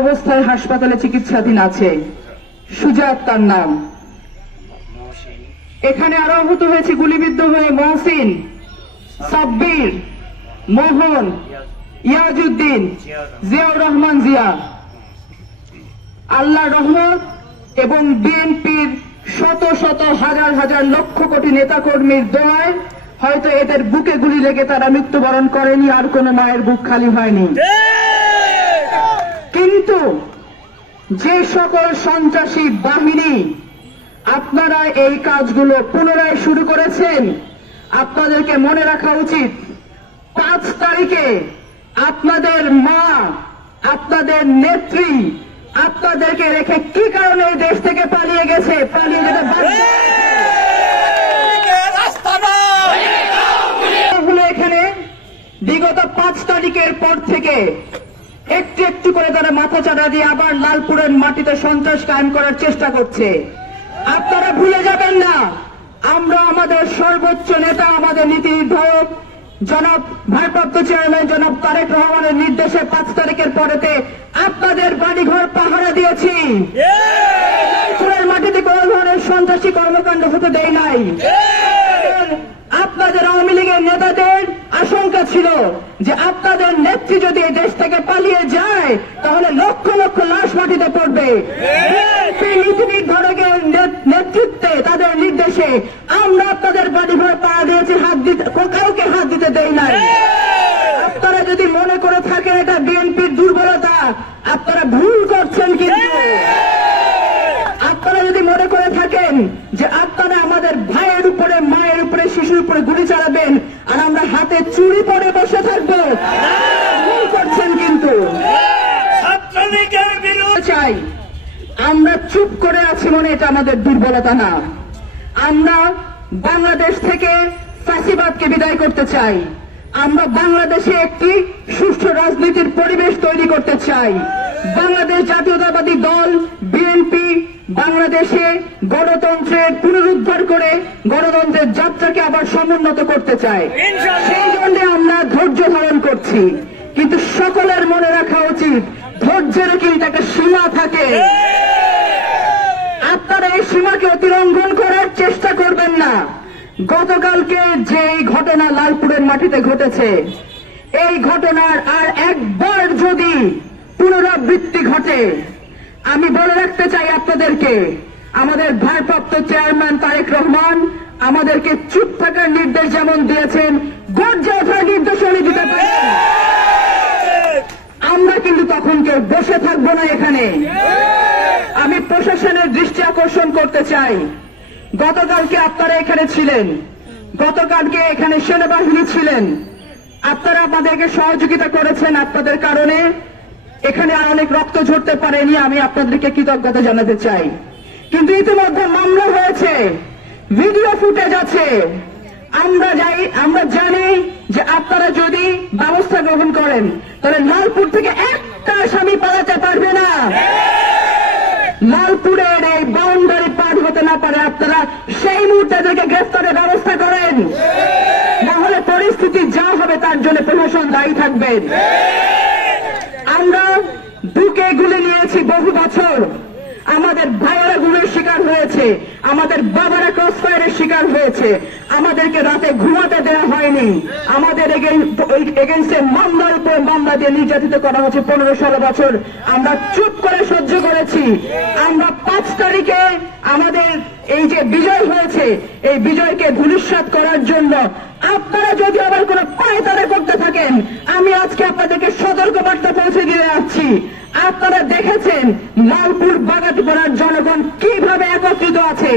অবস্থায় হাসপাতালে চিকিৎসাধীন আছে। সুজাত তার নাম। এখানে আরো আহত হয়েছে গুলিবিদ্ধ হয়ে মহসিন, সাব্বির, মোহন, ইয়াজউদ্দিন, জিয়াউর রহমান জিয়া। আল্লাহর রহমত এবং বিএনপির শত শত হাজার হাজার লক্ষ কোটি নেতাকর্মীর দোয়ায় হয়তো এদের বুকে গুলি লেগে তারা মৃত্যুবরণ করেনি, আর কোনো মায়ের বুক খালি হয়নি। কিন্তু যে সকল সন্ত্রাসী বাহিনী আপনারা এই কাজগুলো পুনরায় শুরু করেছেন, আপনাদেরকে মনে রাখা উচিত 5 তারিখে আপনাদের মা, আপনাদের নেত্রী আপনাদেরকে রেখে কি কারণে এই দেশ থেকে পালিয়ে গেছে, পালিয়ে যেতে বাধ্য হলো। এখানে বিগত 5 তারিখের পর থেকে একটু একটু করে তারা মাথা চাড়া দিয়ে আবার লালপুরের মাটিতে সন্ত্রাস কায়েম করার চেষ্টা করছে। আপনারা ভুলে যাবেন না, আমরা আমাদের সর্বোচ্চ নেতা, আমাদের নীতি নির্ধারক জনাব ভারপ্রাপ্ত চেয়ারম্যান জনাব তারেক রহমানের নির্দেশে 5 তারিখের পরেতে আপনাদের বাড়িঘর পাহারা দিয়েছি। লালপুরের মাটিতে কোন ধরনের সন্ত্রাসী কর্মকাণ্ড হতে দেয় নাই। আপনাদের আওয়ামী লীগের নেতাদের আশঙ্কা ছিল যে আপনাদের নেত্রী যদি এই দেশ থেকে পালিয়ে যায় তাহলে লক্ষ লক্ষ লাশ মাটিতে পড়বে। নীতি নির্ধারকের নেতৃত্বে তাদের নির্দেশে আমরা আপনাদের বাড়িঘর পাহারা দিয়েছি, কাউকে হাত দিতে দেই নাই। আপনারা যদি মনে করে থাকেন এটা বিএনপির দুর্বলতা, আপনারা ভুল করছেন। কিন্তু আপনারা যদি মনে করে থাকেন যে আপনারা আমাদের ভাইয়ের উপরে, মায়ের উপরে, শিশুর উপরে গুলি চালাবেন আর আমরা হাতে চুরি পরে বসে থাকবো, ভুল করছেন। কিন্তু চাই আমরা চুপ করে আছি মনে এটা আমাদের দুর্বলতা না। আমরা বাংলাদেশ থেকে ফ্যাসিবাদকে বিদায় করতে চাই। আমরা বাংলাদেশে একটি সুষ্ঠু রাজনীতির পরিবেশ তৈরি করতে চাই। বাংলাদেশ জাতীয়তাবাদী দল বিএনপি বাংলাদেশে গণতন্ত্রের পুনরুদ্ধার করে গণতন্ত্রের যাত্রাকে আবার সমুন্নত করতে চায়। সেই জন্য আমরা ধৈর্য ধারণ করছি। কিন্তু সকলের মনে রাখা উচিত ধৈর্যের কিন্তু একটা সীমা থাকে। আপনারা এই সীমাকে অতিলঙ্ঘন করার চেষ্টা করবেন না। গতকালকে যে ঘটনা লালপুরের মাটিতে ঘটেছে, এই ঘটনার আর একবার যদি পুনরাবৃত্তি ঘটে, আমি বলে রাখতে চাই আপনাদেরকে, আমাদের ভারপ্রাপ্ত চেয়ারম্যান তারেক রহমান আমাদেরকে চুপ থাকার নির্দেশ যেমন দিয়েছেন, গর্জে ওঠার নির্দেশ উনি দিতে পারেন। আমরা কিন্তু তখন কেউ বসে থাকবো না এখানে। আমি প্রশাসনের দৃষ্টি আকর্ষণ করতে চাই, গতকালকে আপনারা এখানে ছিলেন, গতকালকে এখানে সেনাবাহিনী ছিলেন, আপনারা আমাদেরকে সহযোগিতা করেছেন। আপনাদের কারণে এখানে আর অনেক রক্ত ঝরতে পারেনি, আমি আপনাদেরকে কৃতজ্ঞতা জানাতে চাই। কিন্তু ইতিমধ্যে মামলা হয়েছে, ভিডিও ফুটেজ আছে। আমরা জানি যে আপনারা যদি ব্যবস্থা গ্রহণ করেন তাহলে লালপুর থেকে একটা আসামি পালাতে পারবে না। লালপুরের এই বাউন্ডারি পার হতে না পারে, আপনারা সেই মুহূর্তে তাদেরকে গ্রেফতারের ব্যবস্থা করেন, নাহলে পরিস্থিতি যা হবে তার জন্য প্রশাসন দায়ী থাকবেন। আমরা বুকে গুলি নিয়েছি বহু বছর, আমাদের ভাইয়েরা গুলির শিকার হয়েছে, আমাদের বাবারা ক্রসফায়ারের শিকার হয়েছে, আমাদেরকে রাতে ঘুমাতে দেওয়া হয়নি, আমাদের এগেইনস্টে মামলার উপর মামলা দিয়ে নির্যাতিত করা হচ্ছে 15-16 বছর। আমরা চুপ করে সহ্য করেছি। আমরা 5 তারিখে আমাদের এই যে বিজয় হয়েছে, এই বিজয়কে ধূলিসাৎ করার জন্য আপনারা যদি আবার কোনো পায়তারা করতে থাকেন, আমি আজকে আপনাদেরকে সতর্কবার্তা পৌঁছে দিয়ে যাচ্ছি। আপনারা দেখেছেন লালপুর বাগাতিপাড়ার জনগণ কিভাবে একত্রিত আছে,